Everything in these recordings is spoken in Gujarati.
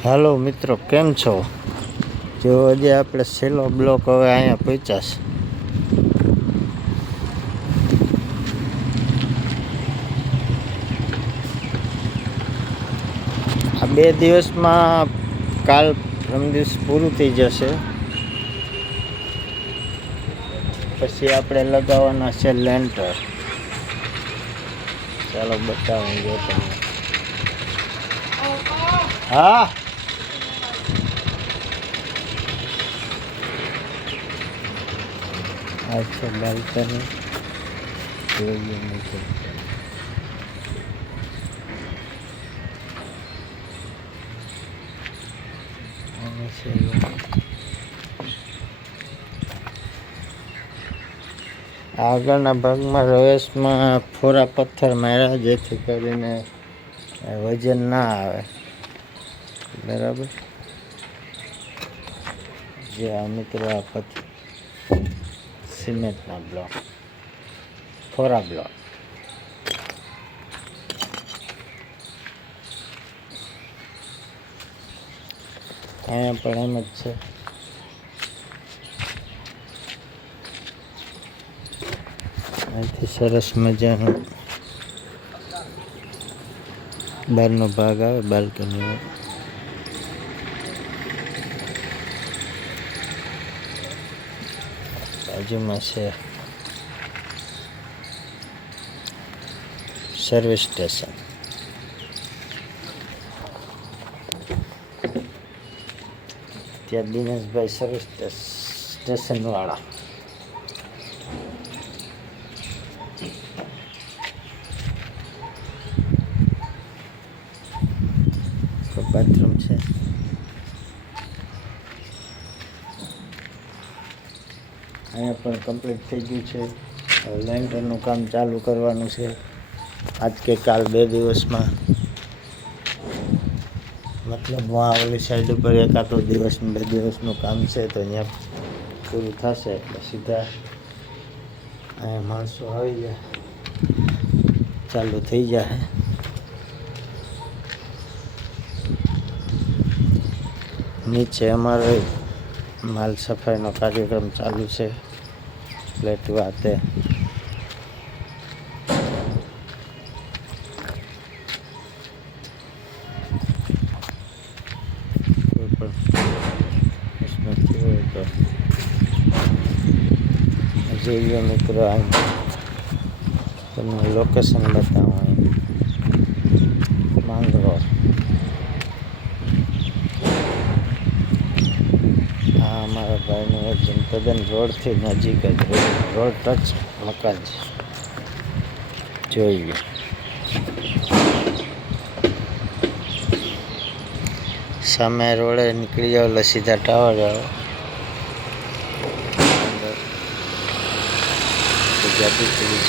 હાલો મિત્રો, કેમ છો? જો આજે આપણે છેલ્લો બ્લોક હવે અહીંયા પહોંચ્યા છે. આ 2 દિવસમાં કાલ પરમ દિવસ પૂરું થઈ જશે. પછી આપણે લગાવવાના છે લેન્ટર. ચાલો બતાવું જો તમને. હા, अच्छा बालकनी જોઈએ નથી. આગળના ભાગમાં રવેશમાં ફોરા પથ્થર માર્યા જેથી કરીને વજન ના આવે. બરાબર. જે આ મિત્રો આ પથ્થર સિમેન્ટના બ્લોક, ફોરા બ્લોક. અહીંયા પણ એમ જ છે. અહીંથી સરસ મજાનો બહારનો ભાગ આવે બાલ્કની. બાજુમાં છે સર્વિસ સ્ટેશન. ત્યાં દિનેશભાઈ સર્વિસ સ્ટેશન વાળા. બાથરૂમ છે. અહીંયા પણ કમ્પ્લીટ થઈ ગયું છે. લેન્ટરનું કામ ચાલુ કરવાનું છે આજ કે કાલ 2 દિવસમાં. મતલબ ઓલી સાઈડ ઉપર 1 દિવસ 2 દિવસનું કામ છે તો અહીંયા પૂરું થશે એટલે સીધા અહીંયા માણસો આવી જાય, ચાલુ થઈ જાય. નીચે અમારે માલ સફાઈનો કાર્યક્રમ ચાલુ છે. ફ્લેટ વાતે જોઈએ મિત્રો. તમને લોકેશન બતાવું. માંગરોળ. હા, અમારા ભાઈનું એકદમ તદ્દન રોડથી નજીક જ રોડ ટચ મકાન છે. જોઈએ સામે રોડે નીકળી જાવ એટલે સીધા ટાવર આવે. ગુજરાતી પોલીસ.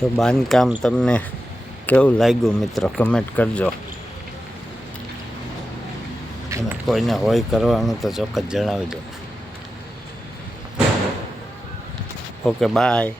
તો બાંધકામ તમને કેવું લાગ્યું મિત્રો, કમેન્ટ કરજો. અને કોઈને હોય કરવાનું તો ચોક્કસ જણાવજો. Okay, by.